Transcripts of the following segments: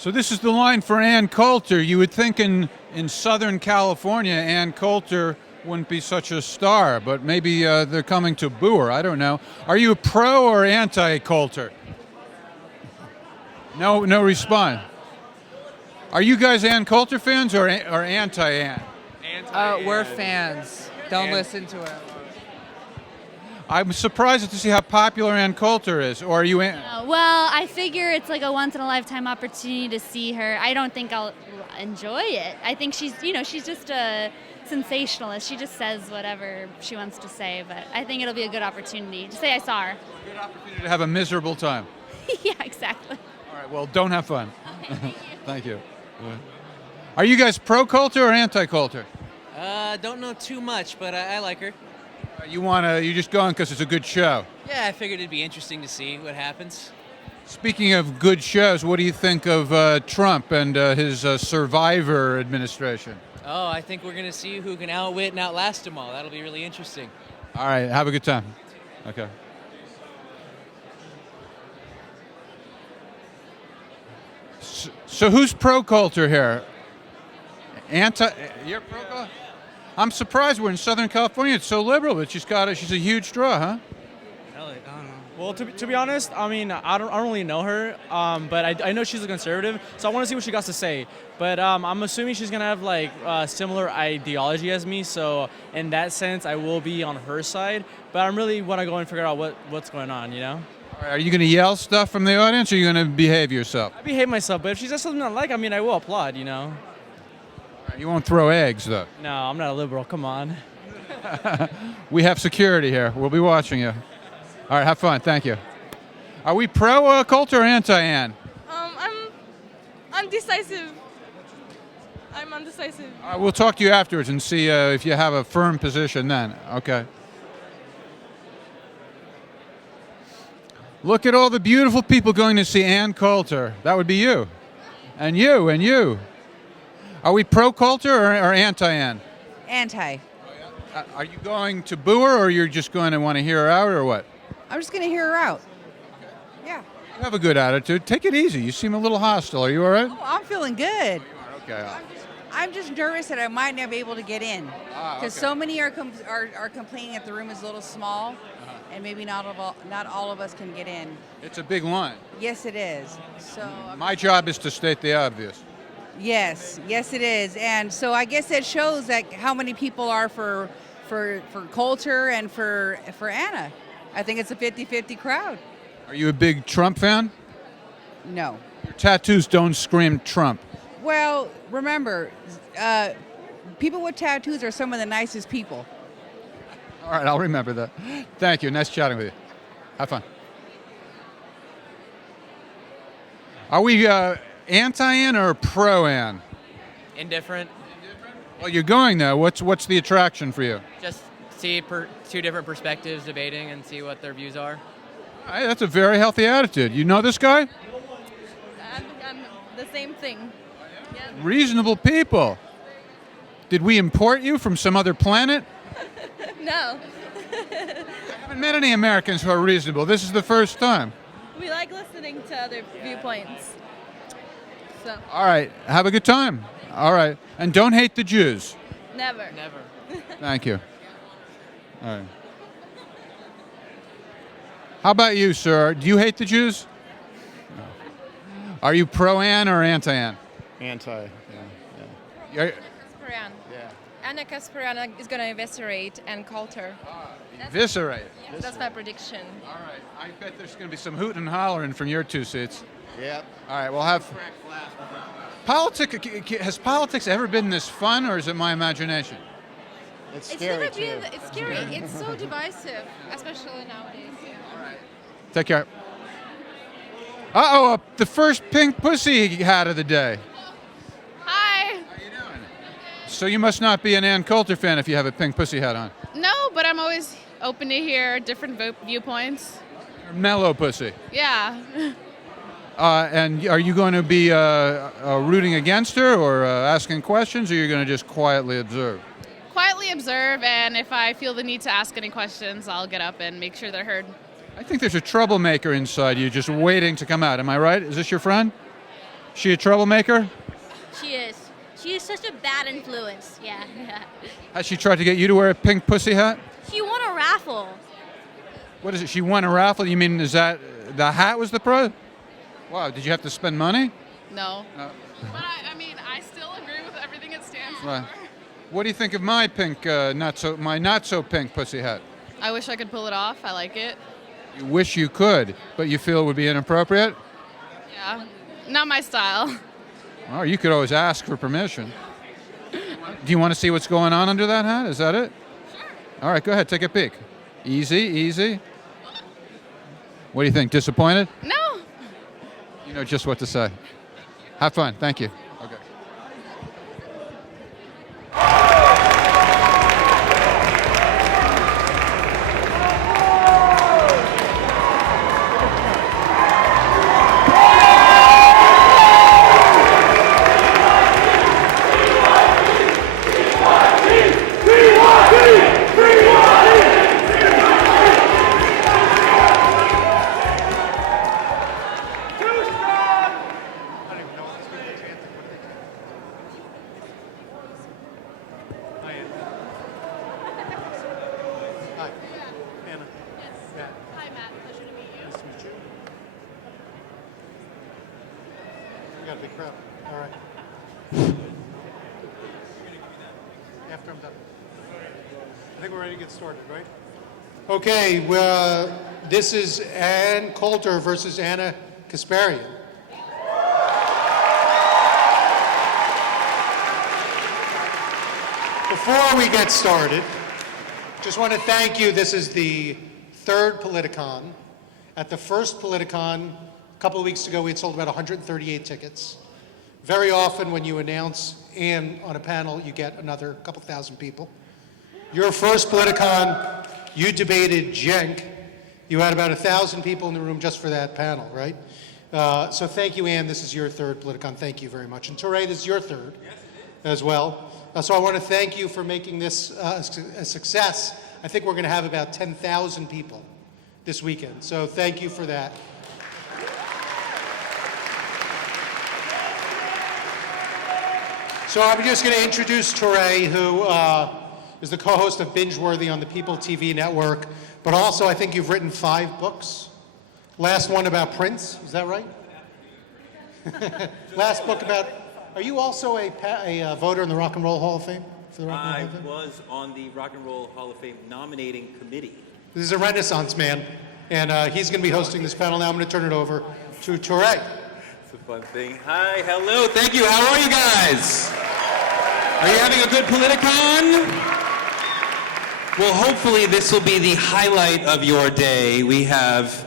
So this is the line for Ann Coulter. You would think in Southern California, Ann Coulter wouldn't be such a star, but maybe they're coming to boo her. I don't know. Are you pro or anti-Coulter? No response. Are you guys Ann Coulter fans or anti-Ann? We're fans. Don't listen to it. I'm surprised to see how popular Ann Coulter is. Or are you? Well, I figure it's like a once-in-a-lifetime opportunity to see her. I don't think I'll enjoy it. I think she's just a sensationalist. She just says whatever she wants to say. But I think it'll be a good opportunity to say I saw her. Good opportunity to have a miserable time. Yeah, exactly. All right. Well, don't have fun. Thank you. Are you guys pro-Coulter or anti-Coulter? Don't know too much, but I like her. You're just going because it's a good show. Yeah, I figured it'd be interesting to see what happens. Speaking of good shows, what do you think of Trump and his Survivor administration? Oh, I think we're going to see who can outwit and outlast them all. That'll be really interesting. All right, have a good time. Okay. So who's pro-Coulter here? You're pro-Coulter? I'm surprised we're in Southern California. It's so liberal, but she's a huge draw, huh? I don't know. Well, to be honest, I mean, I don't really know her, but I know she's a conservative, so I want to see what she got to say. But I'm assuming she's gonna have like similar ideology as me, so in that sense, I will be on her side. But I really want to go and figure out what's going on, you know? All right, are you going to yell stuff from the audience, or are you going to behave yourself? I behave myself, but if she says something I like, I mean, I will applaud, you know? You won't throw eggs, though. No, I'm not a liberal. Come on. We have security here. We'll be watching you. All right, have fun. Thank you. Are we pro-Coulter or anti-Ann? I'm undecisive. I'm undecisive. We'll talk to you afterwards and see if you have a firm position then. Okay. Look at all the beautiful people going to see Ann Coulter. That would be you. And you, and you. Are we pro-Coulter or anti-Ann? Anti. Are you going to boo her, or you're just going to want to hear her out, or what? I'm just going to hear her out. Yeah. You have a good attitude. Take it easy. You seem a little hostile. Are you all right? Oh, I'm feeling good. Okay. I'm just nervous that I might not be able to get in. Because so many are complaining that the room is a little small, and maybe not all of us can get in. It's a big line. Yes, it is. So my job is to state the obvious. Yes, it is. And so I guess that shows that how many people are for Coulter and for Anna. I think it's a 50-50 crowd. Are you a big Trump fan? No. Your tattoos don't scream Trump. Well, remember, people with tattoos are some of the nicest people. All right, I'll remember that. Thank you. Nice chatting with you. Have fun. Are we anti-Ann or pro-Ann? Indifferent. Well, you're going there. What's the attraction for you? Just see two different perspectives debating and see what their views are. Hey, that's a very healthy attitude. You know this guy? I'm the same thing. Yeah. Reasonable people. Did we import you from some other planet? No. I haven't met any Americans who are reasonable. This is the first time. We like listening to other viewpoints. So. All right. Have a good time. All right. And don't hate the Jews. Never. Thank you. All right. How about you, sir? Do you hate the Jews? No. Are you pro-Ann or anti-Ann? Anti, You're- Kasparian. Yeah. Anna Kasparian is going to eviscerate Ann Coulter. Eviscerate. Yes, that's my prediction. All right. I bet there's going to be some hooting and hollering from your two seats. Yep. All right. We'll have. Has politics ever been this fun, or is it my imagination? It's scary It's too. it's scary. It's so divisive, especially nowadays. Take care. Uh-oh, the first pink pussy hat of the day. Hi. How you doing? So you must not be an Ann Coulter fan if you have a pink pussy hat on. No, but I'm always open to hear different viewpoints. You're mellow pussy. Yeah. And are you going to be rooting against her or asking questions, or you're going to just quietly observe? Quietly observe, and if I feel the need to ask any questions, I'll get up and make sure they're heard. I think there's a troublemaker inside you just waiting to come out. Am I right? Is this your friend? She a troublemaker? She is. She is such a bad influence. Yeah. Has she tried to get you to wear a pink pussy hat? She won a raffle. What is it? She won a raffle? You mean is that the hat was the prize? Wow, did you have to spend money? No. But I mean, I still agree with everything it stands Right. for. What do you think of my pink, not so pink pussy hat? I wish I could pull it off. I like it. You wish you could, but you feel it would be inappropriate? Yeah. Not my style. Well, you could always ask for permission. Do you want to see what's going on under that hat? Is that it? Sure. All right, go ahead, take a peek. Easy, easy. What do you think? Disappointed? No. You know just what to say. Have fun. Thank you. Okay. got a big crowd. All right. After I'm done. I think we're ready to get started, right? Okay, well, this is Ann Coulter versus Anna Kasparian. Before we get started, just want to thank you. This is the third Politicon. At the first Politicon, a couple of weeks ago, we had sold about 138 tickets. Very often when you announce Ann on a panel, you get another couple thousand people. Your first Politicon, you debated Cenk. You had about 1,000 people in the room just for that panel, right? So thank you, Ann. This is your third Politicon. Thank you very much. And Touré, this is your third as well. So I want to thank you for making this a success. I think we're going to have about 10,000 people this weekend. So thank you for that. So I'm just going to introduce Touré, who is the co-host of Bingeworthy on the People TV network, but also I think you've written 5 books. Last one about Prince, is that right? Last book about, are you also a voter in the Rock and Roll Hall of Fame? For the Rock and Roll Hall of Fame? I was on the Rock and Roll Hall of Fame nominating committee. This is a Renaissance man, and he's going to be hosting this panel now. I'm going to turn it over to Touré. It's a fun thing. Hi, hello, thank you. How are you guys? Are you having a good Politicon? Well, hopefully this will be the highlight of your day. We have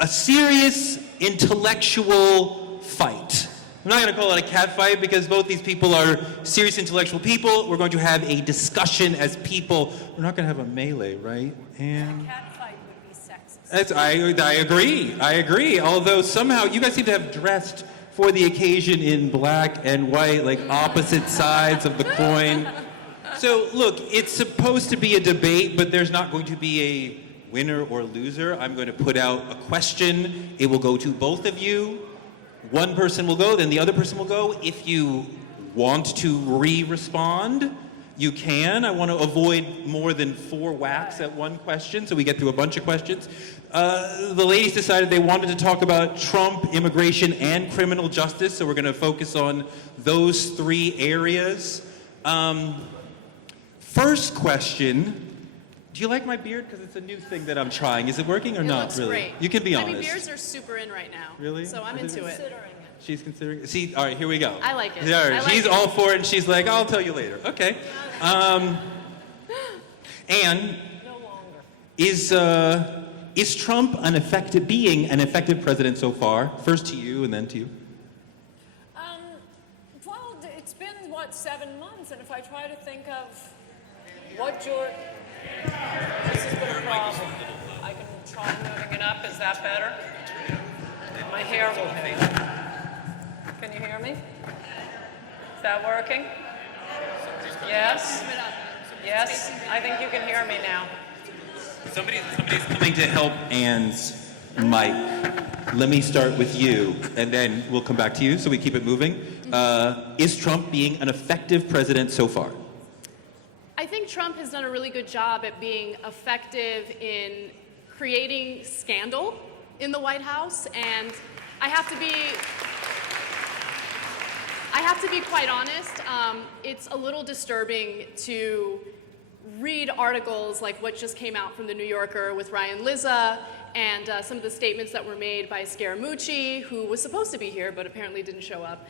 a serious intellectual fight. I'm not going to call it a cat fight because both these people are serious intellectual people. We're going to have a discussion as people. We're not going to have a melee, right? And a cat fight would be sexist. I agree. Although somehow you guys seem to have dressed for the occasion in black and white, like opposite sides of the coin. So look, it's supposed to be a debate, but there's not going to be a winner or loser. I'm going to put out a question. It will go to both of you. One person will go, then the other person will go. If you want to re-respond, you can. I want to avoid more than 4 whacks at one question, so we get through a bunch of questions. The ladies decided they wanted to talk about Trump, immigration, and criminal justice, so we're going to focus on those 3 areas. First question. Do you like my beard? Because it's a new thing that I'm trying. Is it working or not? Looks really? Great. You can be honest. I mean, beards are super in right now. Really? So I'm into it. She's considering. See, all right, here we go. I like it. Yeah, I like she's it. all for it, and she's like, "I'll tell you later." Okay. Anne, is Trump being an effective president so far? First to you, and then to you. Well, it's been, 7 months, and if I try to think of what your... This has been a problem. I can try moving it up. Is that better? My hair will hang. Can you hear me? Is that working? Yes? Yes? I think you can hear me now. Somebody's coming to help Anne's mic. let me start with you, and then we'll come back to you so we keep it moving. Is Trump being an effective president so far? I think Trump has done a really good job at being effective in creating scandal in the White House, and I have to be quite honest. It's a little disturbing to read articles like what just came out from the New Yorker with Ryan Lizza and some of the statements that were made by Scaramucci, who was supposed to be here but apparently didn't show up.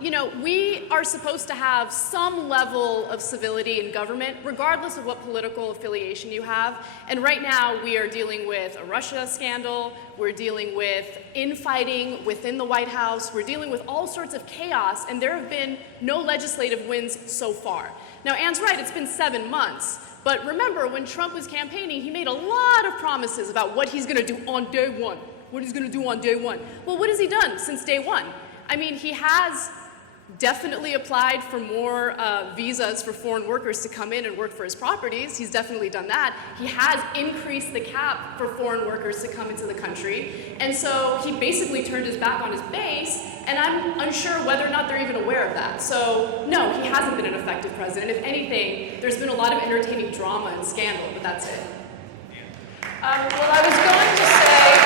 You know, we are supposed to have some level of civility in government, regardless of what political affiliation you have. And right now, we are dealing with a Russia scandal. We're dealing with infighting within the White House. We're dealing with all sorts of chaos, and there have been no legislative wins so far. Now, Anne's right, it's been 7 months. But remember, when Trump was campaigning, he made a lot of promises about what he's going to do on day one. What he's going to do on day one. Well, what has he done since day one? I mean, he has definitely applied for more visas for foreign workers to come in and work for his properties. He's definitely done that. He has increased the cap for foreign workers to come into the country. And so he basically turned his back on his base, and I'm unsure whether or not they're even aware of that. So, no, he hasn't been an effective president. If anything, there's been a lot of entertaining drama and scandal, but that's it. Well, I was going to say,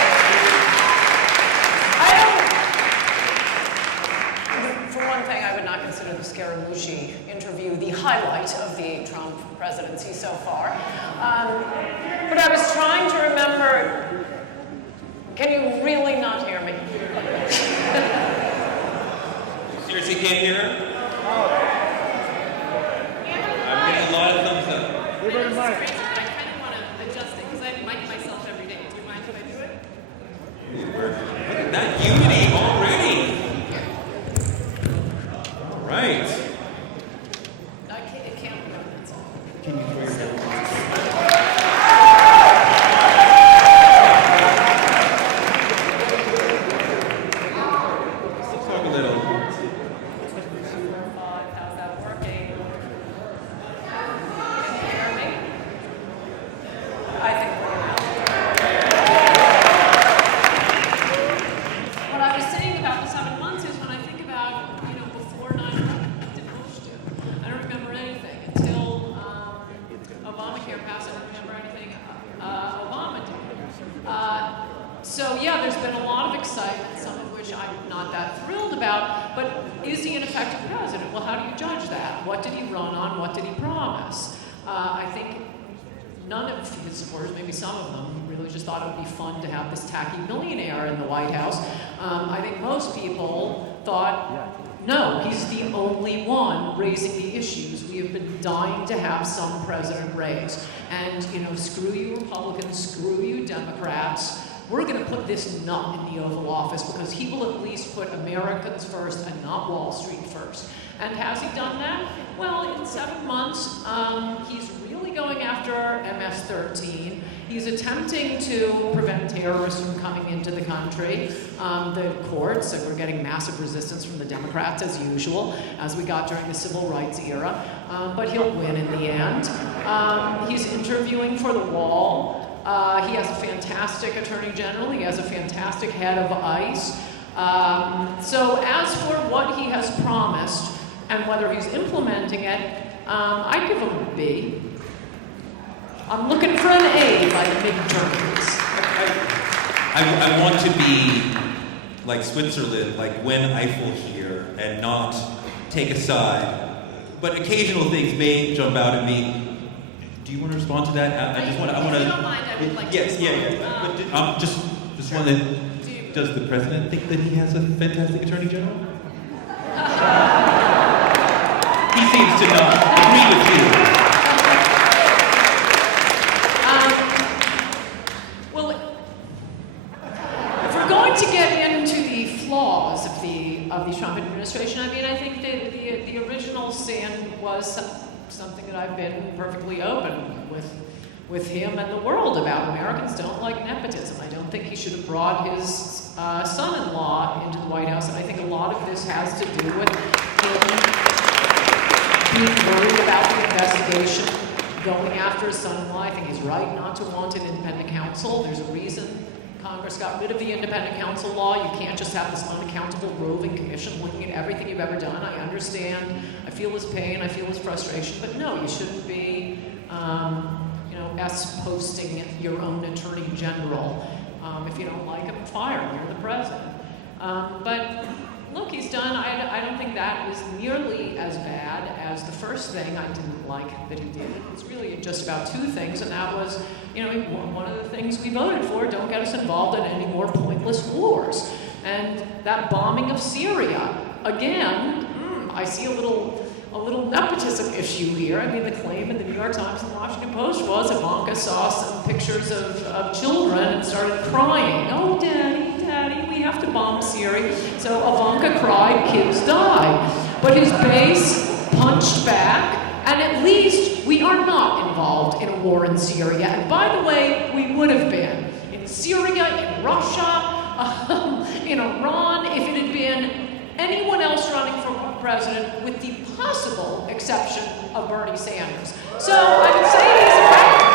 for one thing, I would not consider the Scaramucci interview the highlight of the Trump presidency so far. But I was trying to remember, can you really not hear me? Seriously can't hear her? I'm getting a lot of thumbs up. I kind of want to adjust it because I mic myself every day. Do you mind if I do it? Look at that unity already. All right. It can't be done, that's all. Can you throw your head? Talk a little. How's that working? Can you hear me? I think we're out. What I was saying about the 7 months is when I think about, you know, before 9/11, what did Bush do? I don't remember anything until Obamacare passed. I don't remember anything Obama did. So yeah, there's been a lot of excitement, some of which I'm not that thrilled about, but is he an effective president? Well, how do you judge that? What did he run on? What did he promise? I think none of his supporters, maybe some of them, really just thought it would be fun to have this tacky millionaire in the White House. I think most people thought, no, he's the only one raising the issues we have been dying to have some president raise. And, you know, screw you Republicans, screw you Democrats. We're going to put this nut in the Oval Office because he will at least put Americans first and not Wall Street first. And has he done that? Well, in 7 months, he's really going after MS-13. He's attempting to prevent terrorists from coming into the country. The courts, and we're getting massive resistance from the Democrats as usual, as we got during the civil rights era. But he'll win in the end. He's interviewing for the wall. He has a fantastic attorney general. He has a fantastic head of ICE. So as for what he has promised and whether he's implementing it, I'd give him a B. I'm looking for an A by the midterms. I want to be like Switzerland, like when Eiffel here, and not take a side. But occasional things may jump out at me. Do you want to respond to that? I just want to. If you don't mind, I would like to respond. Yeah. But just want to. Does the president think that he has a fantastic attorney general? He seems to not agree with you. Well, if we're going to get into the flaws of the Trump administration, I mean, I think the original sin was something that I've been perfectly open with him and the world about. Americans don't like nepotism. I don't think he should have brought his son-in-law into the White House, and I think a lot of this has to do with him being worried about the investigation, going after his son-in-law. I think he's right not to want an independent counsel. There's a reason Congress got rid of the independent counsel law. You can't just have this unaccountable roving commission looking at everything you've ever done. I understand. I feel his pain. I feel his frustration. But no, you shouldn't be, posting your own attorney general. If you don't like him, fire him. You're the president. But look, he's done. I don't think that is nearly as bad as the first thing I didn't like that he did. It's really just about two things, and that was, one of the things we voted for: don't get us involved in any more pointless wars. And that bombing of Syria, again, I see a little nepotism issue here. I mean, the claim in the New York Times and the Washington Post was Ivanka saw some pictures of children and started crying. Oh, Daddy, we have to bomb Syria. So Ivanka cried, kids died. But his base punched back, and at least we are not involved in a war in Syria. And by the way, we would have been. In Syria, in Russia, in Iran, if it had been anyone else running for president, with the possible exception of Bernie Sanders. So I would say he's effective.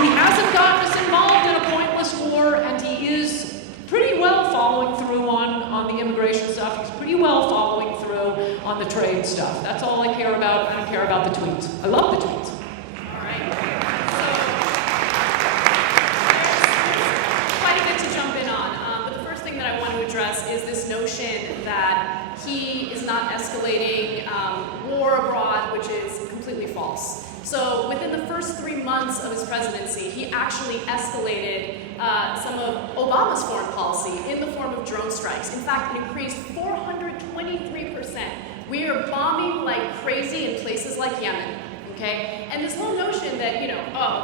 He hasn't gotten us involved in a pointless war, and he is pretty well following through on the immigration stuff. He's pretty well following through on the trade stuff. That's all I care about. I don't care about the tweets. I love the tweets. All right. So, quite a bit to jump in on. But the first thing that I want to address is this notion that he is not escalating war abroad, which is completely false. So within the first 3 months of his presidency, he actually escalated some of Obama's foreign policy in the form of drone strikes. In fact, it increased 423%. We are bombing like crazy in places like Yemen. Okay? And this whole notion that,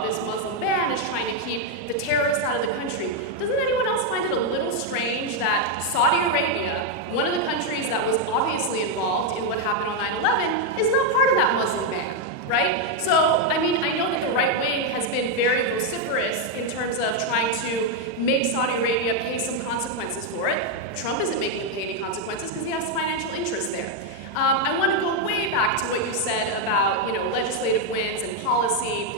this Muslim ban is trying to keep the terrorists out of the country. Doesn't anyone else find it a little strange that Saudi Arabia, one of the countries that was obviously involved in what happened on 9/11, is not part of that Muslim ban, right? So, I know that the right wing has been very vociferous in terms of trying to make Saudi Arabia pay some consequences for it. Trump isn't making him pay any consequences because he has financial interest there. I want to go way back to what you said about, legislative wins and policy.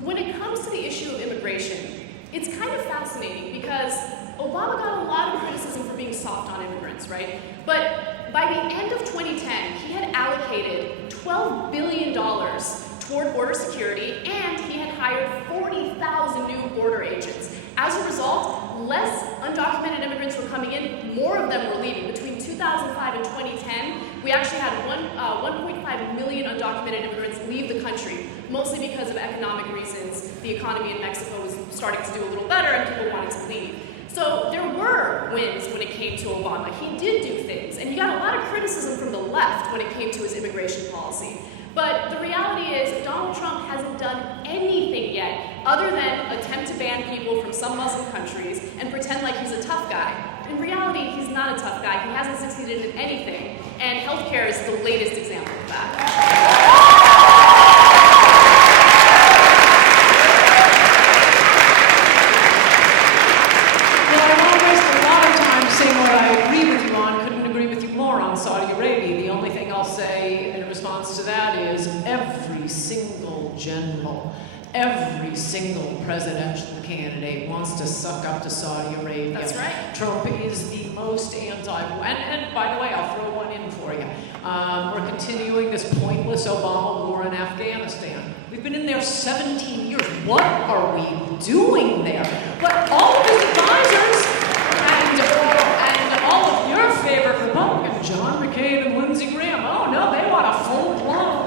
When it comes to the issue of immigration, it's kind of fascinating because Obama got a lot of criticism for being soft on immigrants, right? But by the end of 2010, he had allocated $12 billion toward border security, and he had hired 40,000 new border agents. As a result, less undocumented immigrants were coming in, more of them were leaving. Between 2005 and 2010, we actually had 1.5 million undocumented immigrants leave the country, mostly because of economic reasons. The economy in Mexico was starting to do a little better and people wanted to leave. So there were wins when it came to Obama. He did do things, and he got a lot of criticism from the left when it came to his immigration policy. But the reality is Donald Trump hasn't done anything yet other than attempt to ban people from some Muslim countries and pretend like he's a tough guy. In reality, he's not a tough guy. He hasn't succeeded in anything, and healthcare is the latest example of that. Saudi Arabia. The only thing I'll say in response to that is every single general, every single presidential candidate wants to suck up to Saudi Arabia. That's right. Trump is the most and by the way, I'll throw one in for you. We're continuing this pointless Obama war in Afghanistan. We've been in there 17 years. What are we doing there? But all of his advisors and all of your favorite Republicans, John McCain and Lindsey Graham, oh no, they want a full-blown,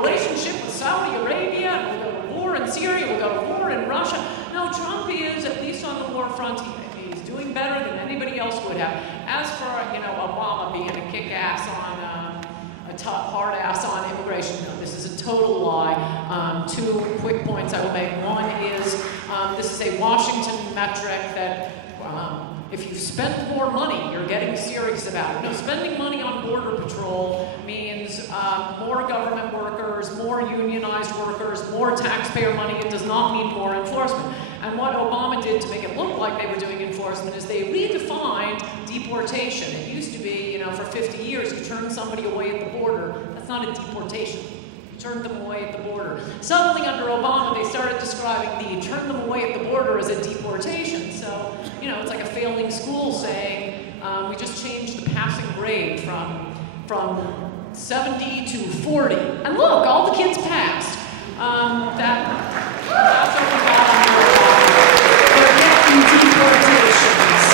relationship with Saudi Arabia, and we'll go to war in Syria, we'll go to war in Russia. No, Trump is, at least on the war front, he's doing better than anybody else would have. As for, Obama being a kick-ass on, a tough, hard ass on immigration, no, this is a total lie. Two quick points I will make. One is, this is a Washington metric that, if you spend more money, you're getting serious about it. Spending money on Border Patrol means more government workers, more unionized workers, more taxpayer money. It does not mean more enforcement. And what Obama did to make it look like they were doing enforcement is they redefined deportation. It used to be, for 50 years, you turn somebody away at the border. That's not a deportation. turned them away at the border. Suddenly under Obama, they started describing the turn them away at the border as a deportation. So, you know, it's like a failing school saying, we just changed the passing grade from 70 to 40. And look, all the kids passed. That's what we got under Obama. Forget deportations.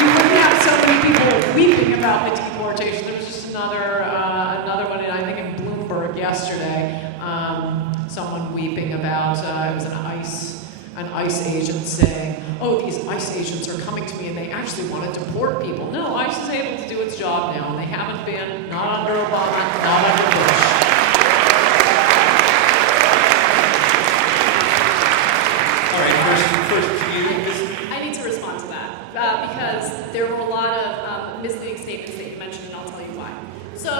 You wouldn't have so many people weeping about the deportation. There was just another one, I think in Bloomberg yesterday, someone weeping about, it was an ICE agent saying, oh, these ICE agents are coming to me and they actually want to deport people. No, ICE is able to do its job now, and they haven't been, not under Obama, not under Bush. All right, first to you. I need to respond to that because there were a lot of misleading statements that you mentioned, and I'll tell you why. So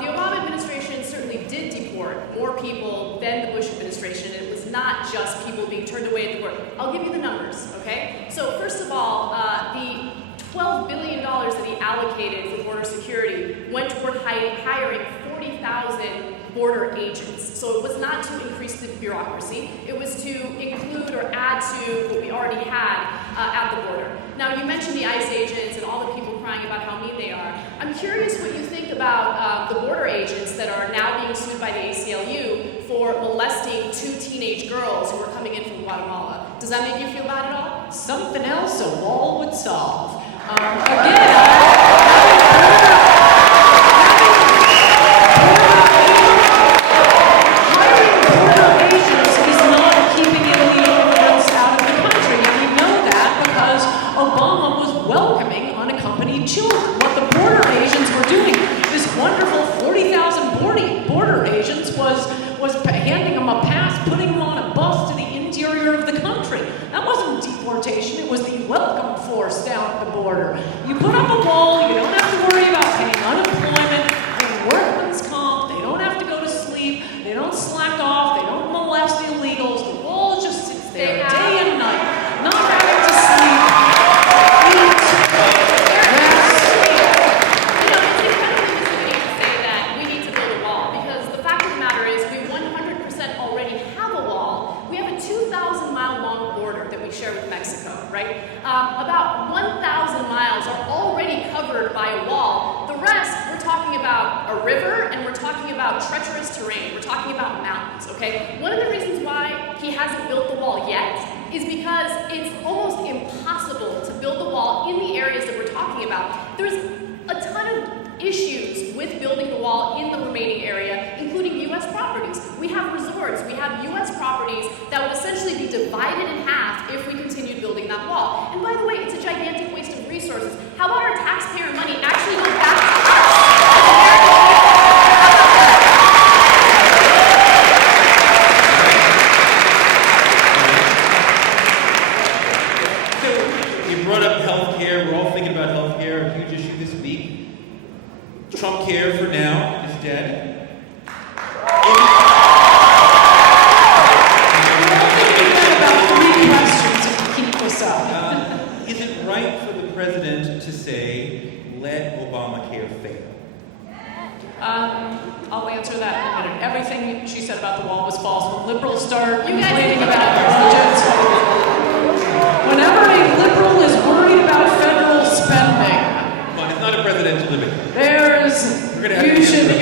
the Obama administration certainly did deport more people than the Bush administration. It was not just people being turned away at the border. I'll give you the numbers, okay? So first of all, the $12 billion that he allocated for border security went toward hiring 40,000 border agents. So it was not to increase the bureaucracy. It was to include or add to what we already had at the border. Now, you mentioned the ICE agents and all the people crying about how mean they are. I'm curious what you think about the border agents that are now being sued by the ACLU for molesting 2 teenage girls who were coming in from Guatemala. Does that make you feel bad at all? Something else a wall would solve. Children. What the border agents were doing, this wonderful 40,000 border agents was handing them a pass, putting them on a bus to the interior of the country. That wasn't deportation, it was the welcome force down at the border. You put up a wall, you don't have to worry about paying unemployment, paying workman's comp, they don't have to go to sleep, they don't slack off, they don't molest the illegals, the wall just sits there day and night, not having to sleep, eat, with Mexico, right? About 1,000 miles are already covered by a wall. The rest, we're talking about a river and we're talking about treacherous terrain. We're talking about mountains, okay? One of the reasons why he hasn't built the wall yet is because it's almost impossible to build the wall in the areas that we're talking about. There's a ton of issues with building the wall in the remaining area, including U.S. properties. We have resorts, we have U.S. properties that would essentially be divided in half if we continued building that wall. And by the way, it's a gigantic waste of resources. How about our taxpayer money actually go back to So, you brought up healthcare. We're all thinking about healthcare, a huge issue this week. Trump care for now is dead. Is it right for the president to say, let Obamacare fail? I'll answer that in a minute. Everything she said about the wall was false. When liberals start complaining about budgets, whenever a liberal is worried about federal spending, Come on, it's not a presidential debate.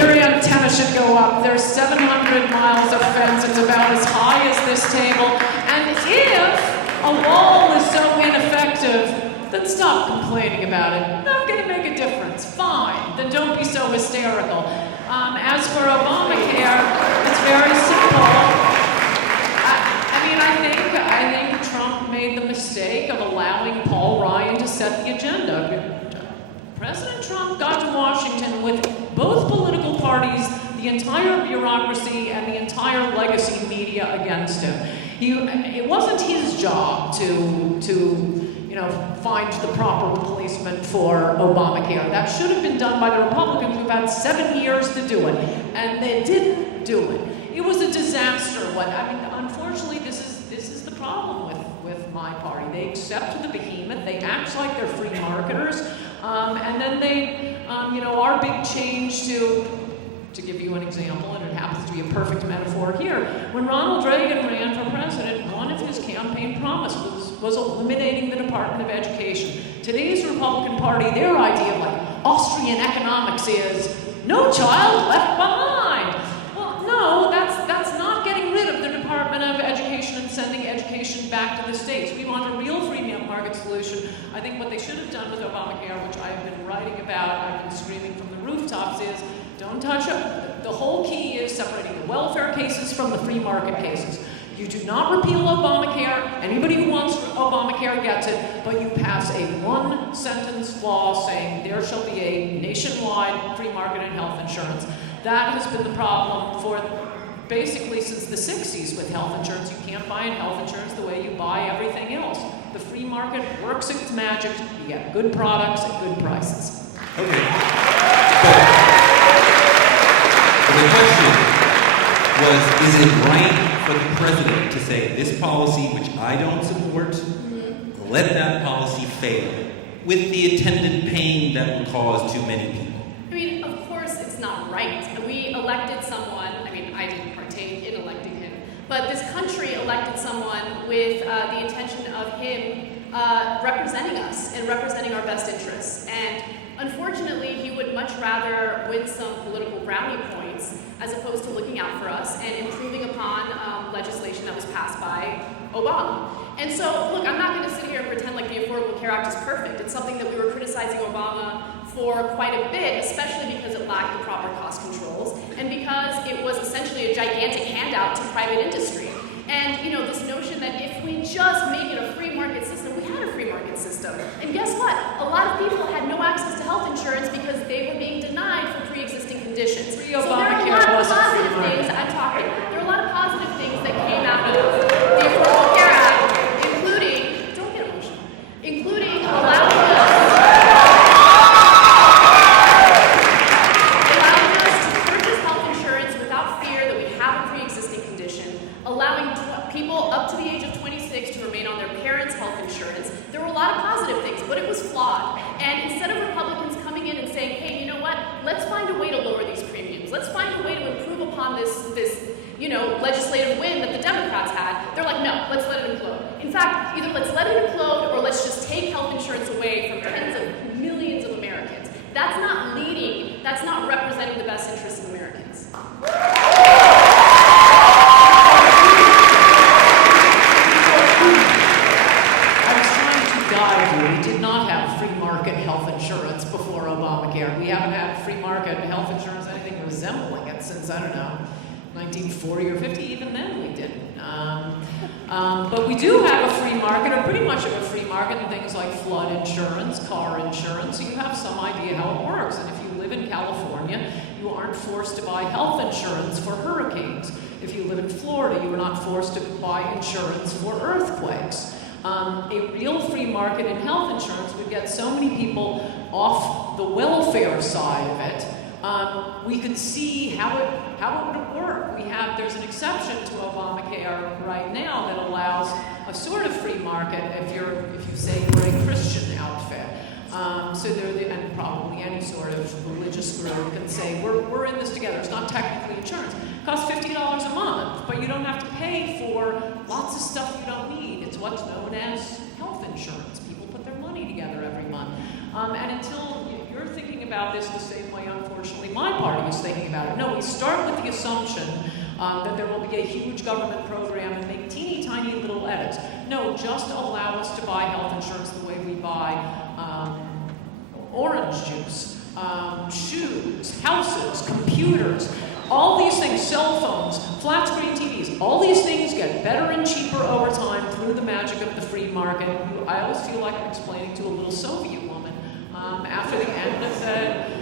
your antenna should go up. There's 700 miles of fence. It's about as high as this table. And if a wall is so ineffective, then stop complaining about it. Not going to make a difference. Fine. Then don't be so hysterical. As for Obamacare, it's very simple. I think Trump made the mistake of allowing Paul Ryan to set the agenda. President Trump got to Washington with both political parties, the entire bureaucracy, and the entire legacy media against him. It wasn't his job to find the proper replacement for Obamacare. That should have been done by the Republicans who've had 7 years to do it, and they didn't do it. It was a disaster. Unfortunately, this is the problem with my party. They accept the behemoth. They act like they're free marketers, and then they, our big change to to give you an example, and it happens to be a perfect metaphor here. When Ronald Reagan ran for president, one of his campaign promises was eliminating the Department of Education. Today's Republican Party, their idea of like Austrian economics is no child left behind. Well, no, that's not getting rid of the Department of Education and sending education back to the states. We want a real free market solution. I think what they should have done with Obamacare, which I have been writing about, I've been screaming from the rooftops, is don't touch it. The whole key is separating the welfare cases from the free market cases. You do not repeal Obamacare. Anybody who wants Obamacare gets it, but you pass a one-sentence law saying there shall be a nationwide free market in health insurance. That has been the problem for basically since the 60s with health insurance. You can't buy health insurance the way you buy everything else. The free market works its magic. You get good products at good prices. Okay. But the question was, is it right for the president to say this policy, which I don't support, let that policy fail, with the attendant pain that will cause to many people? I mean, of course it's not right. We elected someone, I mean, I didn't partake in electing him, but this country elected someone with the intention of him representing us and representing our best interests. And unfortunately, he would much rather win some political brownie points as opposed to looking out for us and improving upon legislation that was passed by Obama. And so, look, I'm not going to sit here and pretend like the Affordable Care Act is perfect. It's something that we were criticizing Obama for quite a bit, especially because it lacked the proper cost controls and because it was essentially a gigantic handout to private industry. And, you know, this notion that if we just make it a free market system, we had a free market system. And guess what? A lot of people had no access to health insurance because they were being denied for pre-existing conditions. So there are a lot of positive things, I'm talking, there are a lot of positive things that came out of the Affordable Care Act, including, don't get emotional, including allowing us to purchase health insurance without fear that we have a pre-existing condition, allowing people up to the age of 26 to remain on their parents' health insurance. There were a lot of positive things, but it was flawed. And instead of Republicans coming in and saying, hey, you know what, let's find a way to lower these premiums. Let's find a way to improve upon this legislative win that the Democrats had. They're like, no, let's let it implode. In fact, either let's let it implode or let's just take health insurance away from tens of millions of Americans. That's not leading, that's not representing the best interests of Americans. We did not have free market health insurance before Obamacare. We haven't had free market health insurance, anything resembling it since, I don't know, 1940 or 50, even then we didn't. But we do have a free market, or pretty much of a free market, in things like flood insurance, car insurance, so you have some idea how it works. And if you live in California, you aren't forced to buy health insurance for hurricanes. If you live in Florida, you are not forced to buy insurance for earthquakes. A real free market in health insurance would get so many people off the welfare side of it. We could see how it would work. There's an exception to Obamacare right now that allows a sort of free market if you say you're a Christian outfit. And probably any sort of religious group can say, we're in this together. It's not technically insurance. It costs $50 a month, but you don't have to pay for lots of stuff you don't need. It's what's known as health insurance. People put their money together every month. And until you're thinking about this the same way, unfortunately, my party is thinking about it. No, we start with the assumption that there will be a huge government program and make teeny tiny little edits. No, just allow us to buy health insurance the way we buy orange juice, shoes, houses, computers, all these things, cell phones, flat screen TVs, all these things get better and cheaper over time through the magic of the free market. I always feel like I'm explaining to a little Soviet woman after the end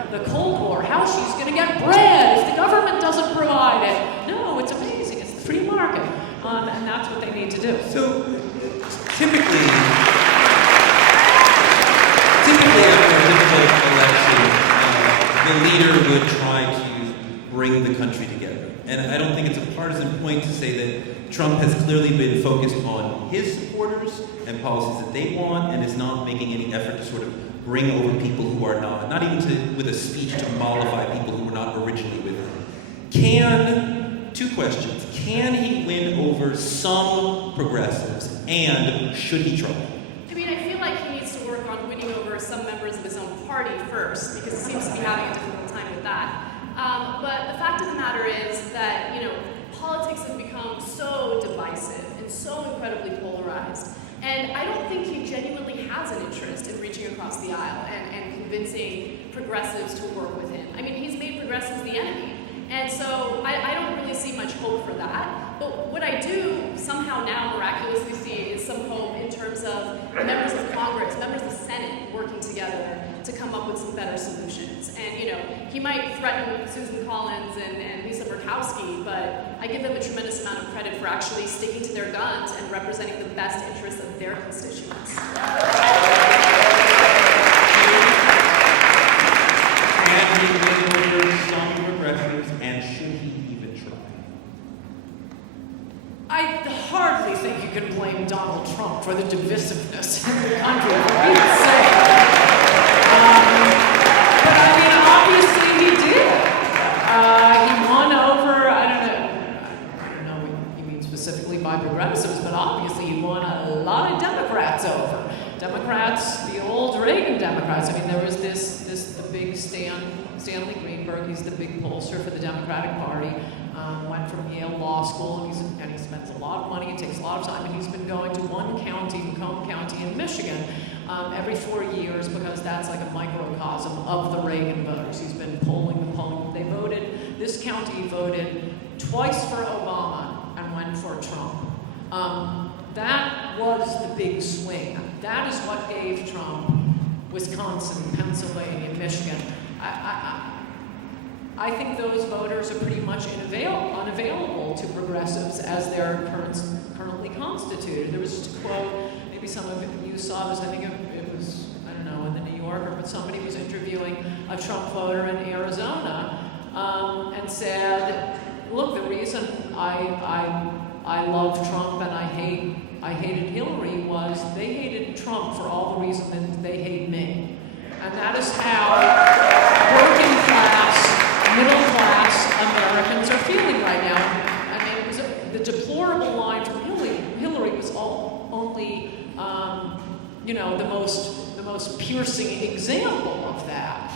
of the Cold War how she's going to get bread if the government doesn't provide it. No, it's amazing. It's the free market. And that's what they need to do. So typically after a difficult election, the leader would try to bring the country together. And I don't think it's a partisan point to say that Trump has clearly been focused on his supporters and policies that they want, and is not making any effort to sort of bring over people who are not even with a speech to mollify people who were not originally with him. Two questions. Can he win over some progressives, and should he try? I mean, I feel like he needs to work on winning over some members of his own party first, because he seems to be having a difficult time with that. But the fact of the matter is that, politics have become so divisive and so incredibly polarized. And I don't think he genuinely has an interest in reaching across the aisle and convincing progressives to work with him. I mean, he's made progressives the enemy. And so I don't really see much hope for that. But what I do somehow now miraculously see is some hope in terms of members of Congress, members of the Senate working together to come up with some better solutions. And, he might threaten Susan Collins and Lisa Murkowski, but I give them a tremendous amount of credit for actually sticking to their guns and representing the best interests of their constituents. Can he win over some progressives, and should he even try? I hardly think you can blame Donald Trump for the divisiveness in the country, for Pete's sake. But I mean, obviously he did. He won over, I don't know what you mean specifically by progressives, but obviously he won a lot of Democrats over. Democrats, the old Reagan Democrats. I mean, there was the big Stanley Greenberg, he's the big pollster for the Democratic Party, went from Yale Law School, and he spends a lot of money, it takes a lot of time, and he's been going to one county, Macomb County in Michigan, every 4 years, because that's like a microcosm of the Reagan voters. He's been polling. This county voted twice for Obama and went for Trump. That was the big swing. That is what gave Trump Wisconsin, Pennsylvania, Michigan. I think those voters are pretty much unavailable to progressives as they're currently constituted. There was just a quote, maybe some of you saw this, I think it was, I don't know, in the New Yorker, but somebody was interviewing a Trump voter in Arizona and said, look, the reason I love Trump and I hated Hillary was they hated Trump for all the reasons that they hate me. And that is how working class, middle class Americans are feeling right now. I mean, it was the deplorable line from Hillary was only, the most piercing example of that.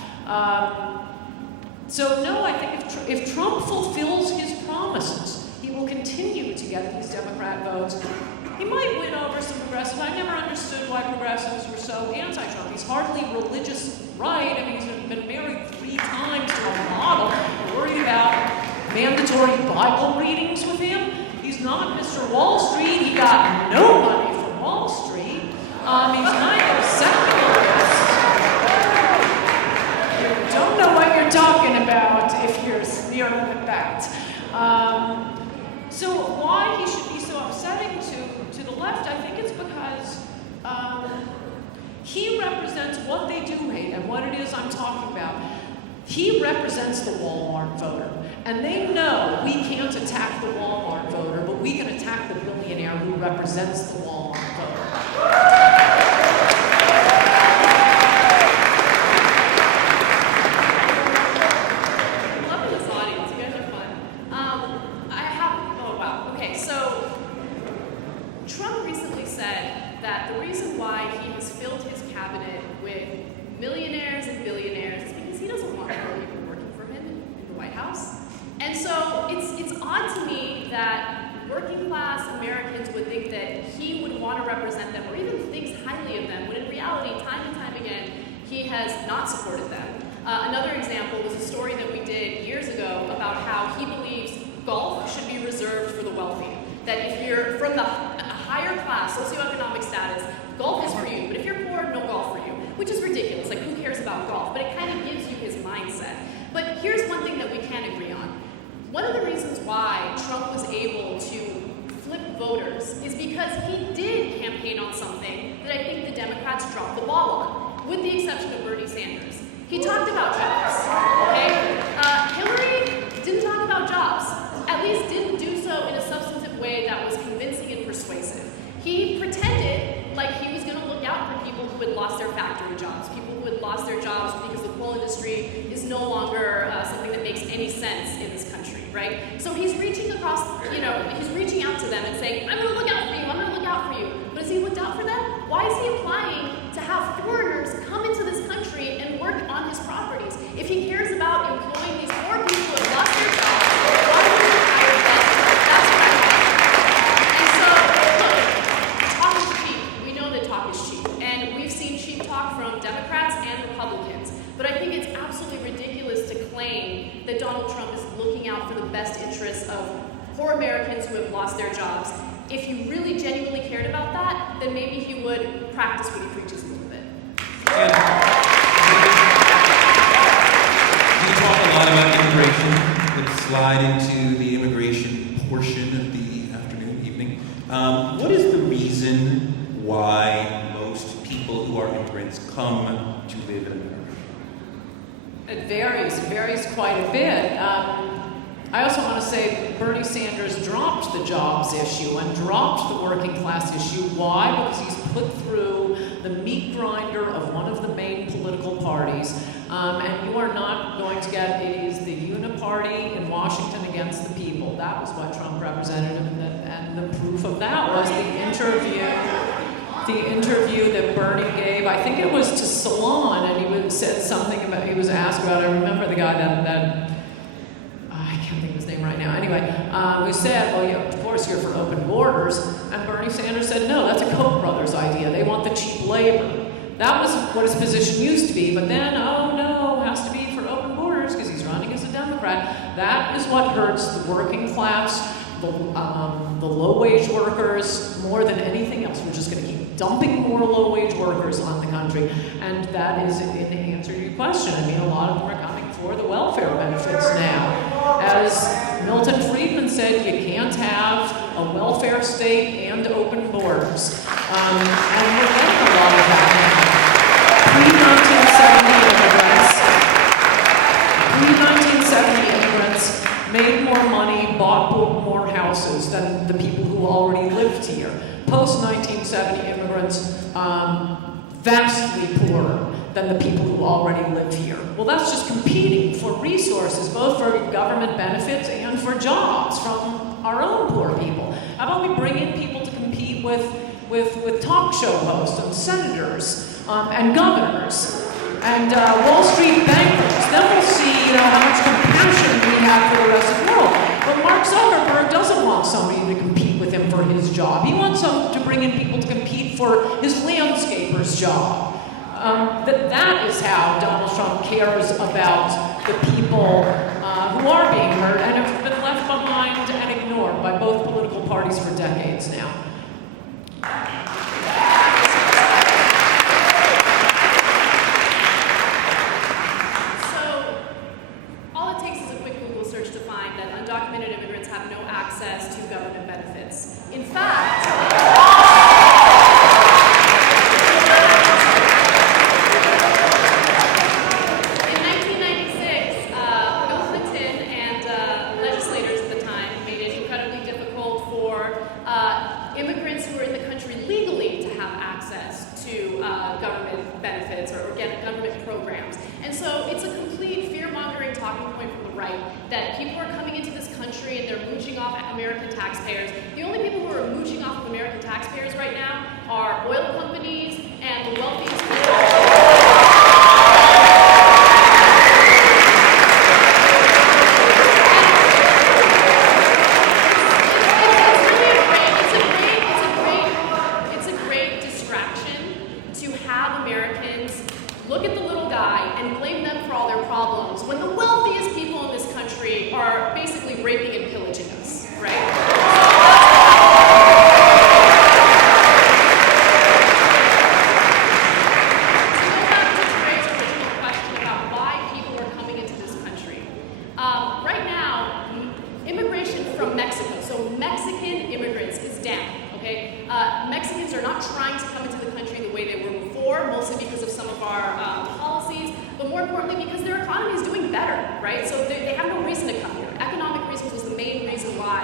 So no, I think if Trump fulfills his promises, he will continue to get these Democrat votes. He might win over some progressives. I never understood why progressives were so anti-Trump. He's hardly religious right. I mean, he's been married 3 times to a model. We're worried about mandatory Bible readings with him. He's not Mr. Wall Street. He got no money from Wall Street. He's kind of a secularist. You don't know what you're talking about if you're sneering at that. So why he should be so upsetting to the left, I think it's because he represents what they do hate and what it is I'm talking about. He represents the Walmart voter. And they know we can't attack the Walmart voter, but we can attack the billionaire who represents the Walmart voter. millionaires and billionaires is because he doesn't want more people working for him in the White House. And so it's odd to me that working class Americans would think that he would want to represent them or even thinks highly of them, when in reality, time and time again, he has not supported them. Another example was a story that we did years ago about how he believes golf should be reserved for the wealthy. That if you're from the higher class, socioeconomic status, golf is for you. But if you're poor, no golf for you. Which is ridiculous. Like, who cares about golf? But it kind of gives you his mindset. But here's one thing that we can agree on. One of the reasons why Trump was able to flip voters is because he did campaign on something that I think the Democrats dropped the ball on, with the exception of Bernie Sanders. He talked about jobs, okay? Hillary didn't talk about jobs, at least didn't do so in a substantive way that was convincing and persuasive. He pretended like he was going to look out for people who had lost their factory jobs, people who had lost their jobs because the coal industry is no longer something that makes any sense in this country. right? So he's reaching across, he's reaching out to them and saying, I'm going to look out for you, I'm going to look out for you. But has he looked out for them? Why is he applying to have foreigners come into this country and work on his properties? If he cares about employing these poor people who have lost their jobs, why would he hire them? That's what I want. And so, look, talk is cheap. We know that talk is cheap. And we've seen cheap talk from Democrats and Republicans. But I think it's absolutely ridiculous to claim that Donald Trump is looking out for the best interests of poor Americans who have lost their jobs. If you really genuinely cared about that, then maybe he would practice what he preaches a little bit. We talk a lot about immigration. Let's slide into the immigration portion of the afternoon, evening. What is the reason why most people who are immigrants come to live in America? It varies quite a bit. I also want to say Bernie Sanders dropped the jobs issue and dropped the working class issue. Why? Because he's put through the meat grinder of one of the main political parties. And you are not going to get, it is the uniparty in Washington against the people. That was what Trump represented, and the proof of that was the interview that Bernie gave. I think it was to Salon, and he said something about, he was asked about, I remember the guy that I can't think of his name right now. Anyway, who said, well, of course you're for open borders. And Bernie Sanders said, no, that's a Koch brothers idea. They want the cheap labor. That was what his position used to be. But then, oh no, it has to be for open borders because he's running as a Democrat. That is what hurts the working class, the low-wage workers, more than anything else. We're just going to keep dumping more low-wage workers on the country. And that is, in answer to your question, I mean, a lot of them are coming for the welfare benefits now. As Milton Friedman said, you can't have a welfare state and open borders. And we're getting a lot of that now. Pre-1970 immigrants made more money, bought more houses than the people who already lived here. Post-1970 immigrants, vastly poorer than the people who already live here. Well, that's just competing for resources, both for government benefits and for jobs from our own poor people. How about we bring in people to compete with talk show hosts and senators and governors and Wall Street bankers? Then we'll see how much compassion we have for the rest of the world. But Mark Zuckerberg doesn't want somebody to compete with him for his job. He wants to bring in people to compete for his landscaper's job. That is how Donald Trump cares about the people who are being hurt and have been left behind and ignored by both political parties for decades now. So, all it takes is a quick Google search to find that undocumented immigrants have no access to government benefits. In fact, immigrants who are in the country legally to have access to government benefits or get government programs. And so it's a complete fear-mongering talking point from the right that people are coming into this country and they're mooching off American taxpayers. The only people who are mooching off of American taxpayers right now are oil companies and the wealthiest people. Look at the little guy and blame them for all their problems when the wealthiest people in this country are basically raping and pillaging us, right? To go back to Trey's original question about why people are coming into this country. Right now, immigration from Mexico, so Mexican immigrants is down, okay? Mexicans are not trying to come into the country the way they were before, mostly because of some of our policies, but more importantly because their economy is doing better, right? So they have no reason to come here. Economic reasons was the main reason why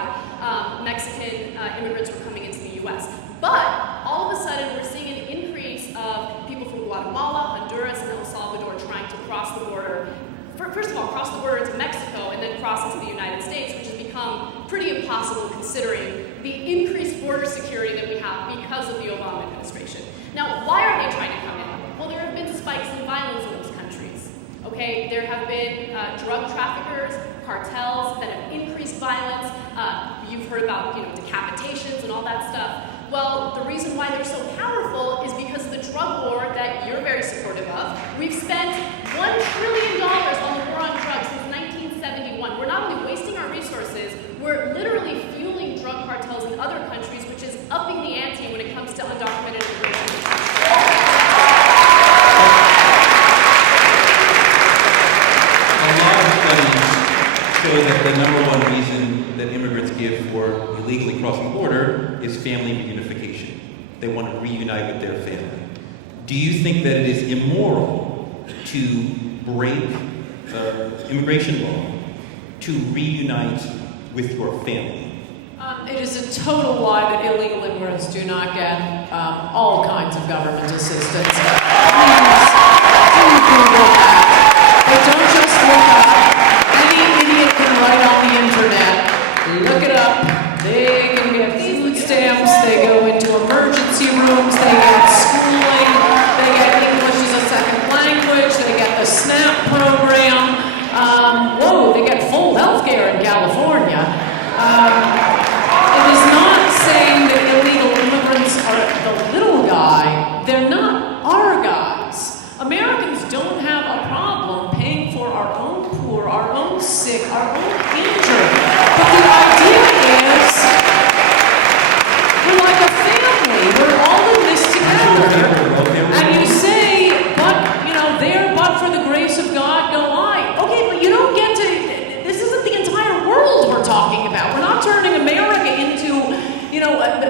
Mexican immigrants were coming into the U.S. But all of a sudden we're seeing an increase of people from Guatemala, Honduras, and El Salvador trying to cross the border. First of all, cross the border into Mexico and then cross cross into the United States, which has become pretty impossible considering the increased border security that we have because of the Obama administration. Now, why are they trying to come in? Well, there have been spikes in violence in those countries. Okay, there have been drug traffickers, cartels that have increased violence. You've heard about, decapitations and all that stuff. Well, the reason why they're so powerful is because of the drug war that you're very supportive of. We've spent $1 trillion on the war on drugs since 1971. We're not only wasting our resources, we're literally fueling drug cartels in other countries, which is upping the ante when it comes to undocumented immigration. Show that the number one reason that immigrants give for illegally crossing the border is family reunification. They want to reunite with their family. Do you think that it is immoral to break immigration law to reunite with your family? It is a total lie that illegal immigrants do not get all kinds of government assistance. Please do Google that. But don't just look up. Any idiot can write on the internet. Look it up. They can get food stamps. They go into emergency rooms. They get schooling. They get English as a second language. They get the SNAP program. They get full health care in California. It is not saying that illegal immigrants are the little guy. They're not our guys. Americans don't have a problem paying for our own poor, our own sick, our own injured. But the idea is, we're like a family. We're all in this together. And you say, but for the grace of God, go I. Okay, but you don't get to, this isn't the entire world we're talking about. We're not turning America into,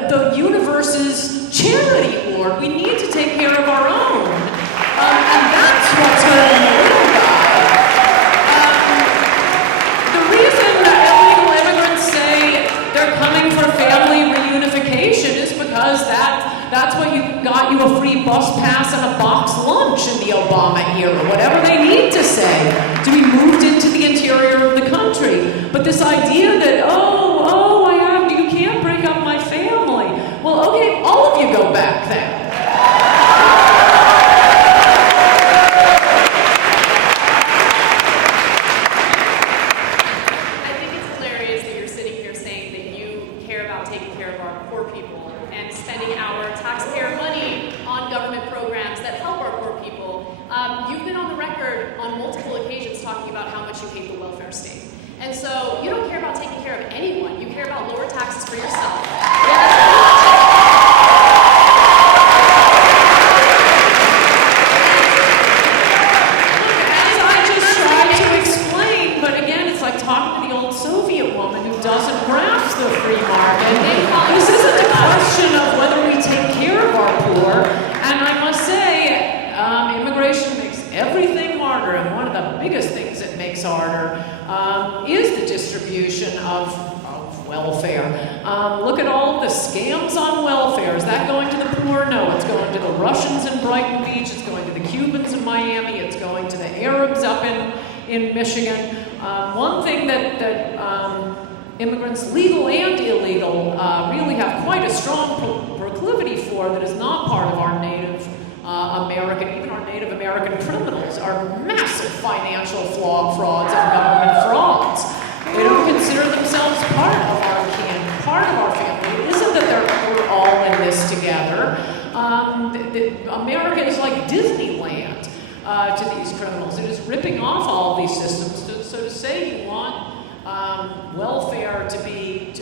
the universe's charity ward. We need to take care of our own. And that's what's hurting the little guy. The reason that illegal immigrants say they're coming for family reunification is because that's what got you a free bus pass and a box lunch in the Obama era. Whatever they need to say to be moved into the interior of the country. But this idea that, you can't break up my family. Well, okay, all of you go back then. I think it's hilarious that you're sitting here saying that you care about taking care of our poor people and spending our taxpayer money on government programs that help our poor people. You've been on the record on multiple occasions talking about how much you hate the welfare state. And so you don't care about taking care of anyone. You care about lower taxes for yourself. As I just tried to explain, but again, it's like talking to the old Soviet woman who doesn't grasp the free market. This isn't a question of whether we take care of our poor. And I must say, immigration makes everything harder, and one of the biggest things it makes harder is the distribution of welfare. Look at all of the scams on welfare. Is that going to the poor? No, it's going to the Russians in Brighton Beach, it's going to the Cubans in Miami, it's going to the Arabs up in Michigan. One thing that immigrants, legal and illegal, really have quite a strong proclivity for that is not part of our Native American, even our Native American criminals, are massive financial frauds and government frauds. They don't consider themselves part of our kin, part of our family. It isn't that we're all in this together. America is like Disneyland to these criminals. It is ripping off all these systems. So to say you want welfare to be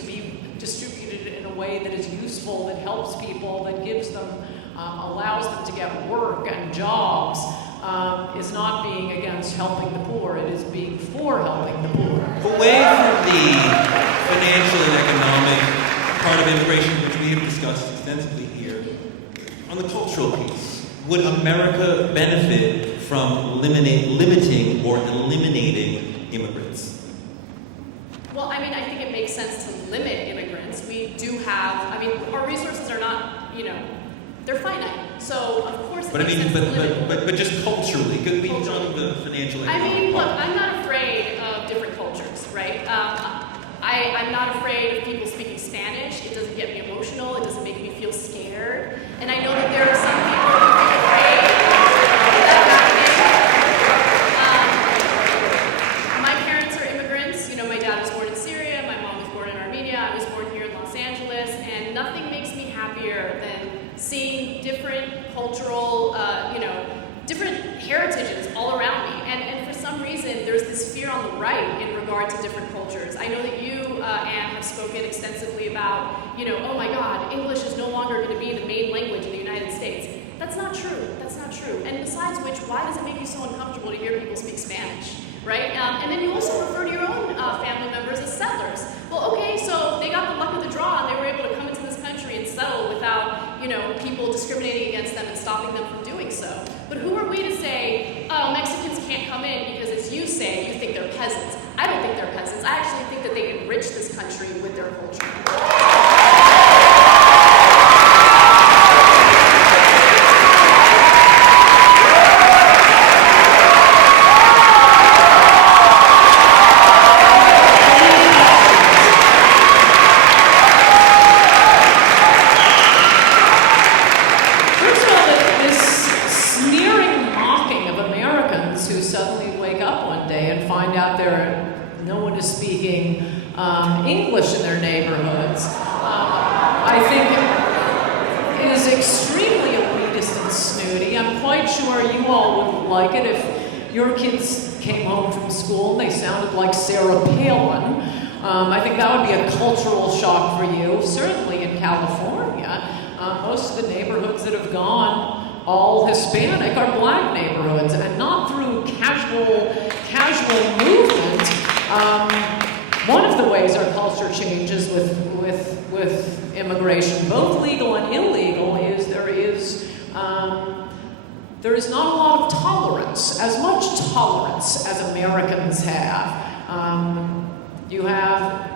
distributed in a way that is useful, that helps people, that gives them, allows them to get work and jobs, is not being against helping the poor. It is being for helping the poor. Away from the financial and economic part of immigration, which we have discussed extensively here, on the cultural piece, would America benefit from limiting or eliminating immigrants? Well, I think it makes sense to limit immigrants. We do have, our resources are not, they're finite. So, of course, it makes sense to limit. But just culturally, because we've done the financial. look, I'm not afraid of different cultures, right? I'm not afraid of people speaking Spanish. It doesn't get me emotional. It doesn't make me feel scared. And I know that there are some people who feel afraid of that happening. My parents are immigrants. You know, my dad was born in Syria. My mom was born in Armenia. I was born here in Los Angeles. And nothing makes me happier than seeing different cultural, different heritages all around me. And for some reason, there's this fear on the right in regard to different cultures. I know that you, Anne, have spoken extensively about, oh my God, English is no longer going to be the main language in the United States. That's not true. That's not true. And besides which, why does it make you so uncomfortable to hear people speak Spanish, right? And then you also refer to your own family members as settlers. Well, okay, so they got the luck of the draw and they were able to come into this country and settle without, people discriminating against them and stopping them from doing so. But who are we to say, oh, Mexicans can't come in because, as you say, you think they're peasants? I don't think they're peasants. I actually think that they enrich this country with their culture. English in their neighborhoods, I think is extremely elitist and snooty. I'm quite sure you all wouldn't like it if your kids came home from school and they sounded like Sarah Palin. I think that would be a cultural shock for you. Certainly in California, most of the neighborhoods that have gone all Hispanic are black neighborhoods, and not through casual movement. One of the ways our culture changes with immigration, both legal and illegal, is there is not a lot of tolerance, as much tolerance as Americans have. You have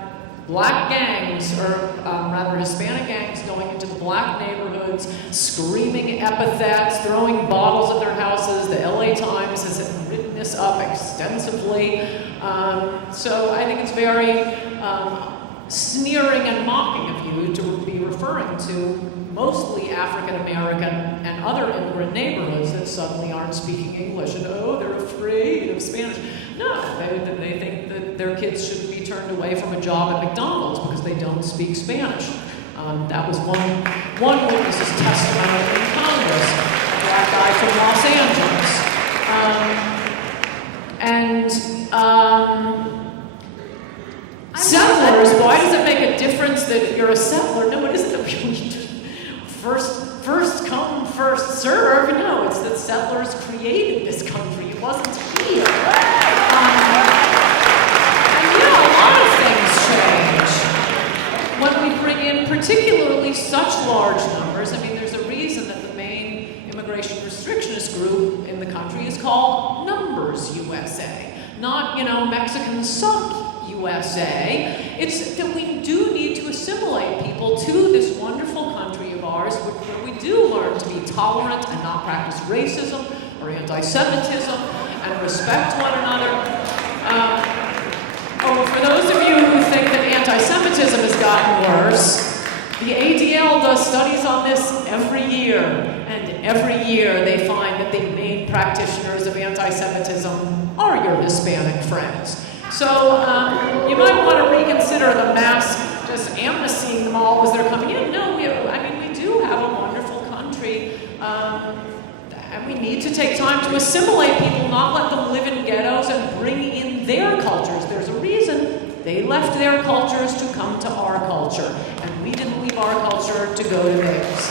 black gangs, or rather Hispanic gangs, going into the black neighborhoods, screaming epithets, throwing bottles at their houses. The LA Times has written this up extensively. So I think it's very sneering and mocking of you to be referring to mostly African American and other immigrant neighborhoods that suddenly aren't speaking English, and they're afraid of Spanish. No, they think that their kids shouldn't be turned away from a job at McDonald's because they don't speak Spanish. That was one witness's testimony in Congress, a black guy from Los Angeles. Settlers, why does it make a difference that you're a settler? No, it isn't that we first come, first serve. No, it's that settlers created this country. It wasn't here. A lot of things change when we bring in particularly such large numbers. I mean, there's a reason that the main immigration restrictionist group in the country is called Numbers USA, not, Mexicans suck USA. It's that we do need to assimilate people to this wonderful country of ours, where we do learn to be tolerant and not practice racism or anti-Semitism and respect one another. For those of you who think that anti-Semitism has gotten worse, the ADL does studies on this every year, and every year they find that the main practitioners of anti-Semitism are your Hispanic friends. So you might want to reconsider the mass just amnestying them all as they're coming in. No, we do have a wonderful country, and we need to take time to assimilate people, not let them live in ghettos and bring in their cultures. There's a reason they left their cultures to come to our culture, and we didn't leave our culture to go to theirs.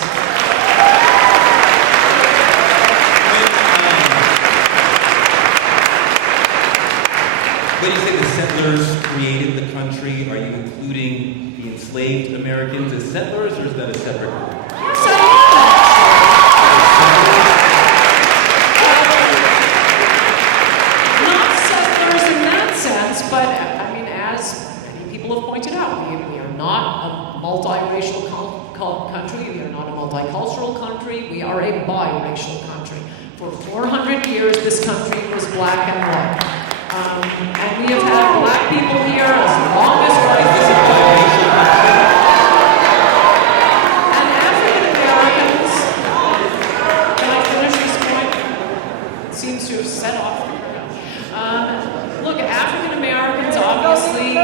When you say the settlers created the country, are you including the enslaved Americans as settlers, or is that a separate group? Yes, I am. Not settlers in that sense, but as many people have pointed out, we are not a multiracial country, we are not a multicultural country, we are a biracial country. For 400 years, this country was black and white. And we have had black people here as long as life is enjoyable. And African Americans, can I finish this point? It seems to have set off. Look, African Americans obviously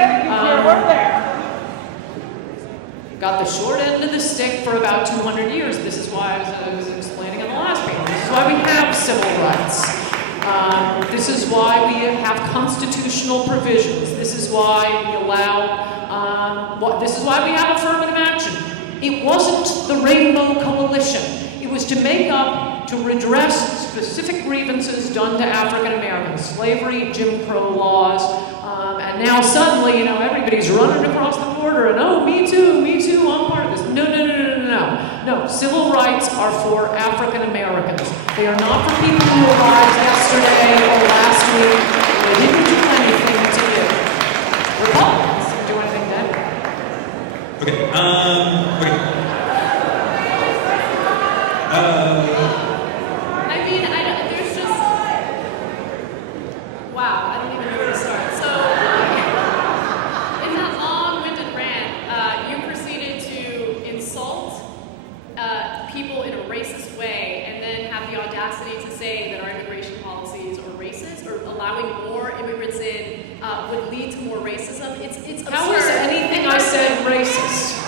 got the short end of the stick for about 200 years. This is why I was explaining in the last paper. This is why we have civil rights. This is why we have constitutional provisions. This is why we allow, this is why we have affirmative action. It wasn't the Rainbow Coalition. It was to make up, to redress specific grievances done to African Americans, slavery, Jim Crow laws, and now suddenly, everybody's running across the border and, oh, me too, I'm part of this. No. No, civil rights are for African Americans. They are not for people who arrived yesterday or last week. They didn't do anything to you. Republicans didn't do anything then. Okay, there's just, wow, I don't even know where to start. So, in that long-winded rant, you proceeded to insult people in a racist way, and then have the audacity to say that our immigration policies are racist, or allowing more immigrants in would lead to more racism. It's absurd. How is anything I said racist?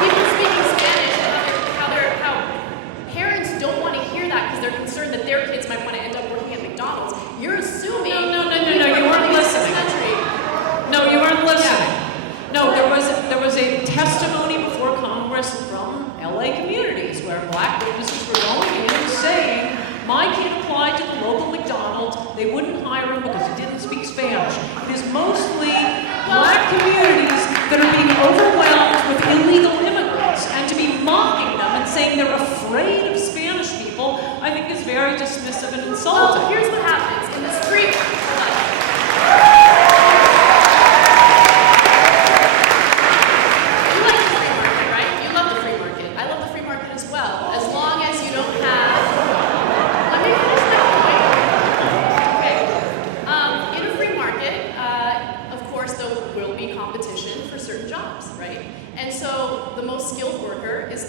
People speaking Spanish and how parents don't want to hear that because they're concerned that their kids might want to end up working at McDonald's. You're assuming. No, you weren't listening. No, you weren't listening. No, there was a testimony before Congress from LA communities where black witnesses were going in and saying, my kid applied to the local McDonald's, they wouldn't hire him because he didn't speak Spanish. It is mostly black communities that are being overwhelmed with illegal immigrants, and to be mocking them and saying they're afraid of Spanish people, I think is very dismissive and insulting. Well, here's what happens in the street.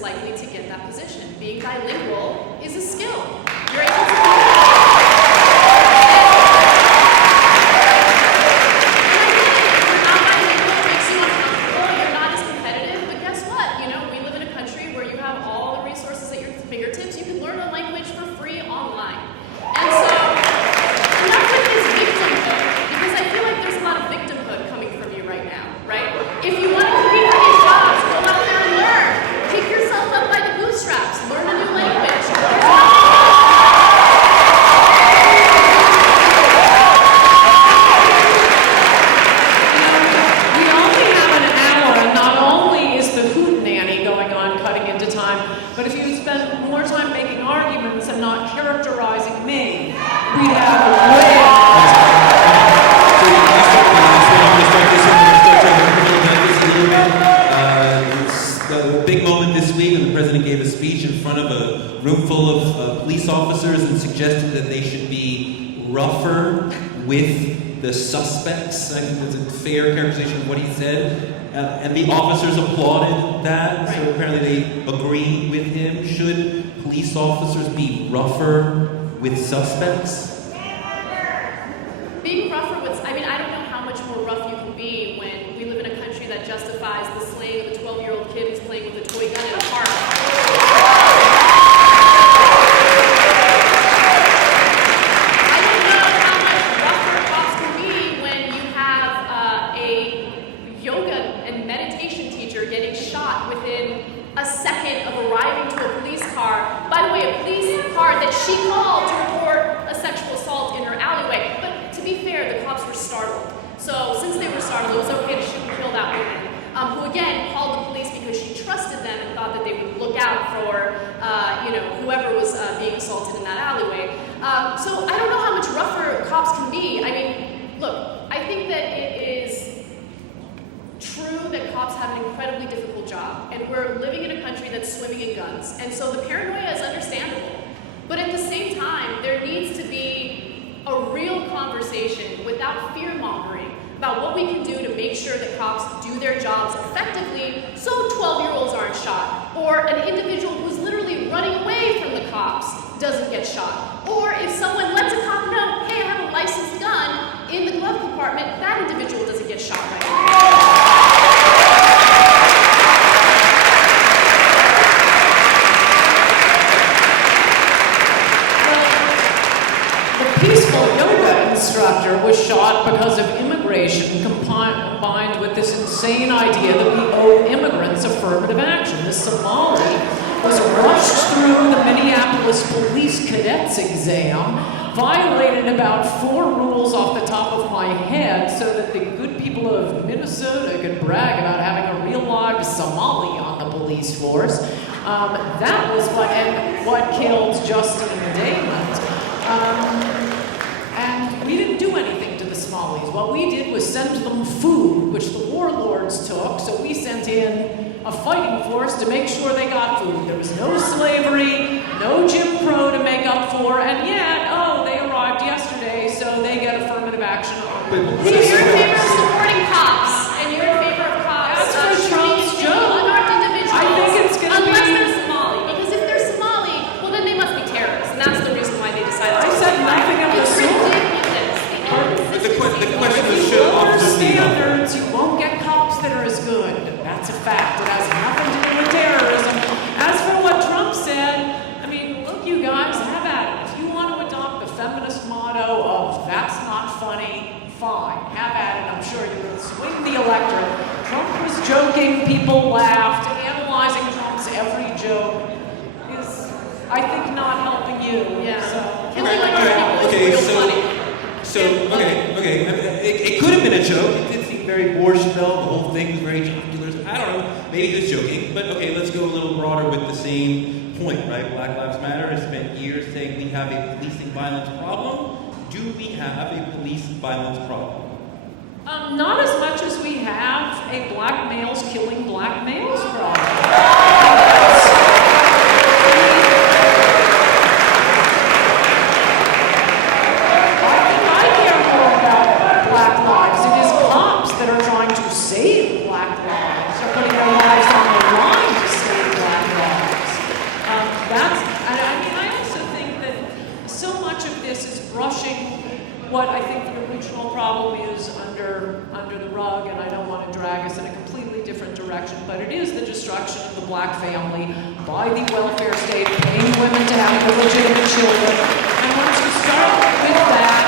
Likely to get that position. Being bilingual is a skill. You're able to makes you uncomfortable, you're not as competitive, but guess what? We live in a country where you have all the resources at your fingertips. You can learn a language for free online. And so, enough with this victimhood, because I feel like there's a lot of victimhood coming from you right now, right? If you want to compete for these jobs, go out there and learn. Pick yourself up by the bootstraps. Learn a new language. We only have an hour, and not only is the hoot nanny going on cutting into time, but if you spend more time making arguments and not characterizing me, we'd have way a big moment this week when the president gave a speech in front of a room full of police officers and suggested that they should be rougher with the suspects. I think that's a fair characterization of what he said. And the officers applauded that, so apparently they agree with him. Should police officers be rougher with suspects? Being rougher with, I don't know how much more rough you can be when we live in a country that justifies the slaying of a 12-year-old kid who's playing with a toy gun in a park. I don't know how much rougher cops can be when you have a yoga and meditation teacher getting shot within a second of arriving to a police car. By the way, a police car that she called to report a sexual assault in her alleyway. But to be fair, the cops were startled. So since they were startled, it was okay to shoot and kill that woman, who again called the police because she trusted them and thought that they would look out for, whoever was being assaulted in that alleyway. So I don't know how much rougher cops can be. Look, I think that it is true that cops have an incredibly difficult job, and we're living in a country that's swimming in guns, and so the paranoia is understandable. But at the same time, there needs to be a real conversation without fear-mongering about what we can do to make sure that cops do their jobs effectively so 12-year-olds aren't shot, or an individual who's literally running away from the cops doesn't get shot, or if someone lets a cop know, hey, I have a licensed gun in the glove compartment, that individual doesn't get shot right away. Peaceful yoga instructor was shot because of immigration combined with this insane idea that we owe immigrants affirmative action. This Somali was rushed through the Minneapolis police cadets exam, violated about 4 rules off the top of my head so that the good people of Minnesota could brag about having a real live Somali on the police force. That was what killed Justine Damon. And we didn't do anything to the Somalis. What we did was send them food, which the warlords took, so we sent in a fighting force to make sure they got food. There was no slavery, no Jim Crow to make up for, and yet, they arrived yesterday, so they get affirmative action on the police. So you're in favor of supporting cops, and you're in favor of cops That's for Trump's joke. unarmed individuals. I think it's going to be... Unless they're Somali, because if they're Somali, well then they must be terrorists, and that's the reason why they decided to. I said nothing of the sort. The question was, should officers be standards, you won't get cops that are as good. That's a fact. It has nothing to do with terrorism. As for what Trump said, I mean, look, you guys, have at it. If you want to adopt the feminist motto of "that's not funny," fine, have at it. I'm sure you will swing the electorate. Trump was joking, people laughed. Analyzing Trump's every joke is, I think, not helping you. Yeah. So. Okay. It could have been a joke. It did seem very borscht, though. The whole thing was very jocular. I don't know. Maybe he was joking. But okay, let's go a little broader with the same point, right? Black Lives Matter has spent years saying we have a policing violence problem. Do we have a police violence problem? Not as much as we have a black males killing black males problem. Save black lives, or putting their lives on the line to save black lives. I also think that so much of this is brushing what I think the original problem is under the rug, and I don't want to drag us in a completely different direction, but it is the destruction of the black family by the welfare state, paying women to have illegitimate children. And once you start with that,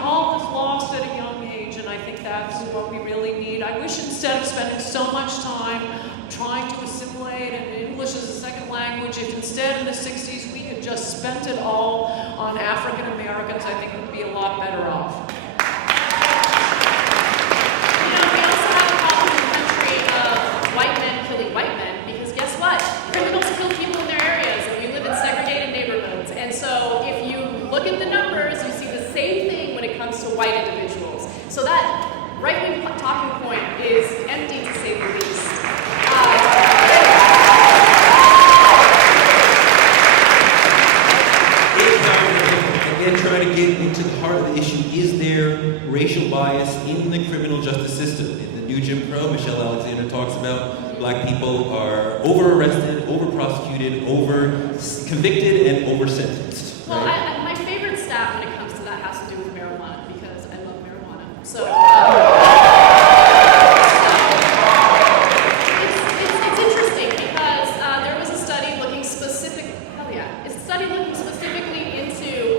all is lost at a young age, and I think that's what we really need. I wish instead of spending so much time trying to assimilate and English as a second language, if instead in the 60s we had just spent it all on African Americans, I think we'd be a lot better off. We also have a problem in the country of white men killing white men, because guess what? Criminals kill people in their areas, and we live in segregated neighborhoods. And so if you look at the numbers, you see the same thing when it comes to white individuals. So that right-wing talking point is empty, to say the least. Again, trying to get into the heart of the issue, is there racial bias in the criminal justice system? In the new Jim Crow, Michelle Alexander talks about black people are over-arrested, over-prosecuted, over-convicted, and over-sentenced. Well, my favorite stat when it comes to that has to do with marijuana, because I love marijuana. So, it's interesting because there was a study looking specifically into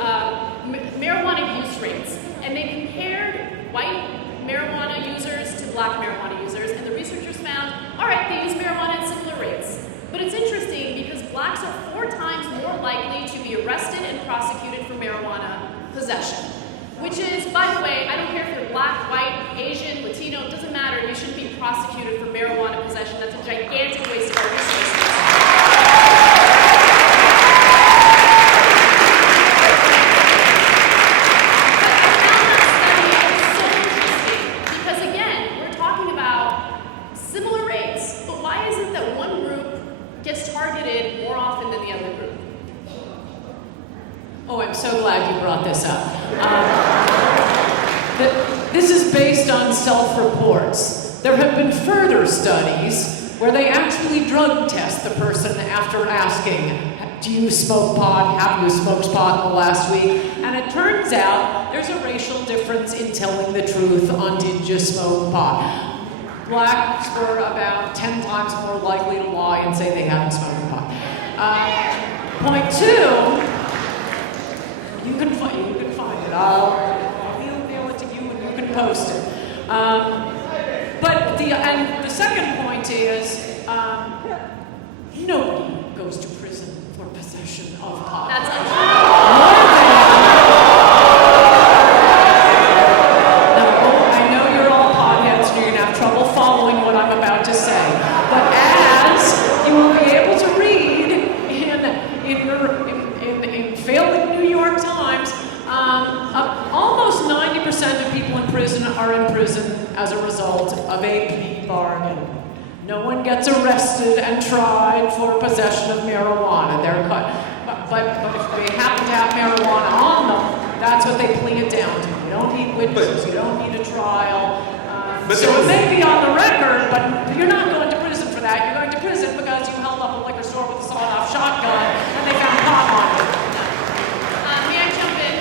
marijuana use rates, and they compared white marijuana users to black marijuana users, and the researchers found, all right, they use marijuana at similar rates. But it's interesting because blacks are 4 times more likely to be arrested and prosecuted for marijuana possession. Which is, by the way, I don't care if you're black, white, Asian, Latino, it doesn't matter. You shouldn't be prosecuted for marijuana possession. That's a gigantic waste of our resources. Similar rates, but why is it that one group gets targeted more often so glad you brought this up. This is based on self-reports. There have been further studies where they actually drug test the person after asking, do you smoke pot? Have you smoked pot in the last week? And it turns out there's a racial difference in telling the truth on did you smoke pot. Blacks were about 10 times more likely to lie and say they hadn't smoked pot. Point two, you can find it. I'll email it to you and you can post it. But the second point is nobody goes to prison for possession of pot. That's untrue. I know you're all potheads and you're gonna have trouble following what I'm about to say. But as you will be able to read in failing New York Times, almost 90% of people in prison are in prison as a result of a plea bargain. No one gets arrested and tried for possession of marijuana. They're cut. But if they happen to have marijuana on them, that's what they plea it down to. You don't need witnesses. You don't need a trial. So it may be on the record, but you're not going to prison for that. You're going to prison because you held up a liquor store with a sawed-off shotgun and they found pot on it. May I jump in?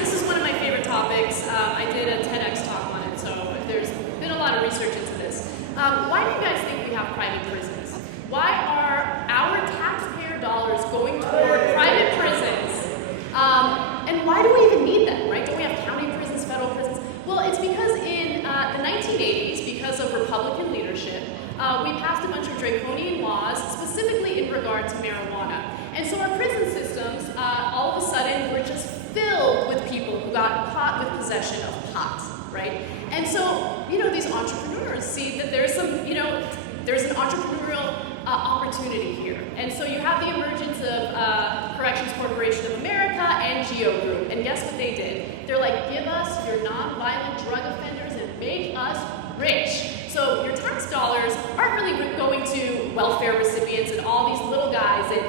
This is one of my favorite topics. I did a TEDx talk on it, so there's been a lot of research into this. Why do you guys think we have private prisons? Why are our taxpayer dollars going toward private prisons? And why do we even need them, right? Don't we have county prisons, federal prisons? Well, it's because in the 1980s, because of Republican leadership, we passed a bunch of draconian laws, specifically in regard to marijuana. And so our prison systems, all of a sudden, were just filled with people who got caught with possession of pot, right? And so, these entrepreneurs see that there's there's an entrepreneurial opportunity here. And so you have the emergence of Corrections Corporation of America and Geo Group. And guess what they did? They're like, give us your non-violent drug offenders and make us rich. So your tax dollars aren't really going to welfare recipients and all these little guys that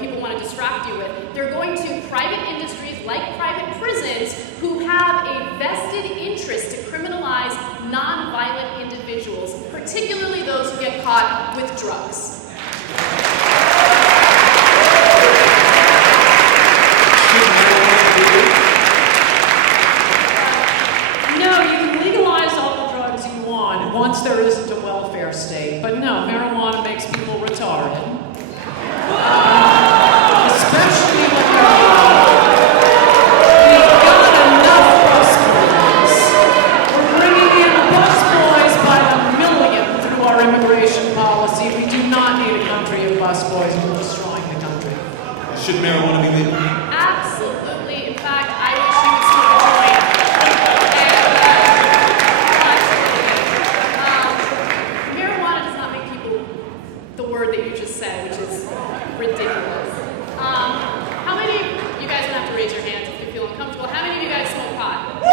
people want to distract you with. They're going to private industries like private prisons who have a vested interest to criminalize non-violent individuals, particularly those who get caught with drugs. No, you can legalize all the drugs you want once there isn't a welfare state. But no, marijuana makes people retarded. Especially when we've got enough busboys. We're bringing in busboys by the million through our immigration policy. We do not need a country of busboys. We're destroying the country. Should marijuana be legal? Absolutely. In fact, I would choose to join. And marijuana does not make people the word that you just said, which is ridiculous. How many of you guys don't have to raise your hands if you feel uncomfortable? How many of you guys smoke pot? Well,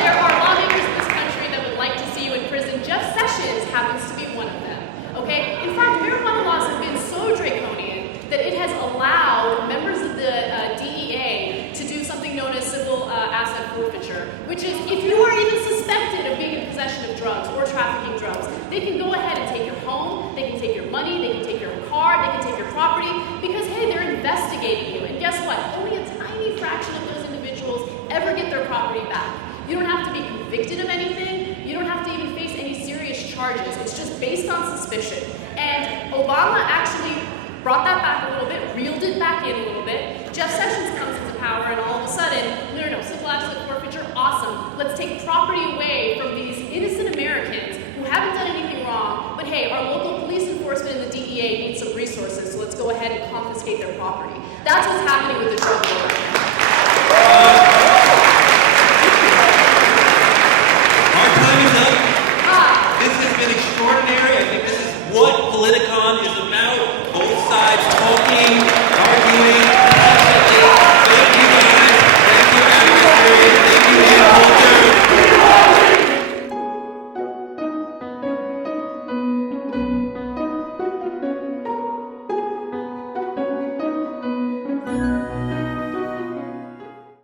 there are lawmakers in this country that would like to see you in prison. Jeff Sessions happens to be one of them. Okay? In fact, marijuana laws have been so draconian that it has allowed members of the DEA to do something known as civil asset forfeiture, which is if you are even suspected of being in possession of drugs or trafficking drugs, they can go ahead and take your home, they can take your money, they can take your car, they can take your property, because hey, they're investigating you. And guess what? Only a tiny fraction of those individuals ever get their property back. You don't have to be convicted of anything. You don't have to even face any serious charges. It's just based on suspicion. And Obama actually brought that back a little bit, reeled it back in a little bit. Jeff Sessions comes into power and all of a sudden, no, civil asset forfeiture, awesome. Let's take property away from these innocent Americans who haven't done anything wrong, but hey, our local police enforcement and the DEA need some resources, so let's go ahead and confiscate their property. That's what's happening with the drug war.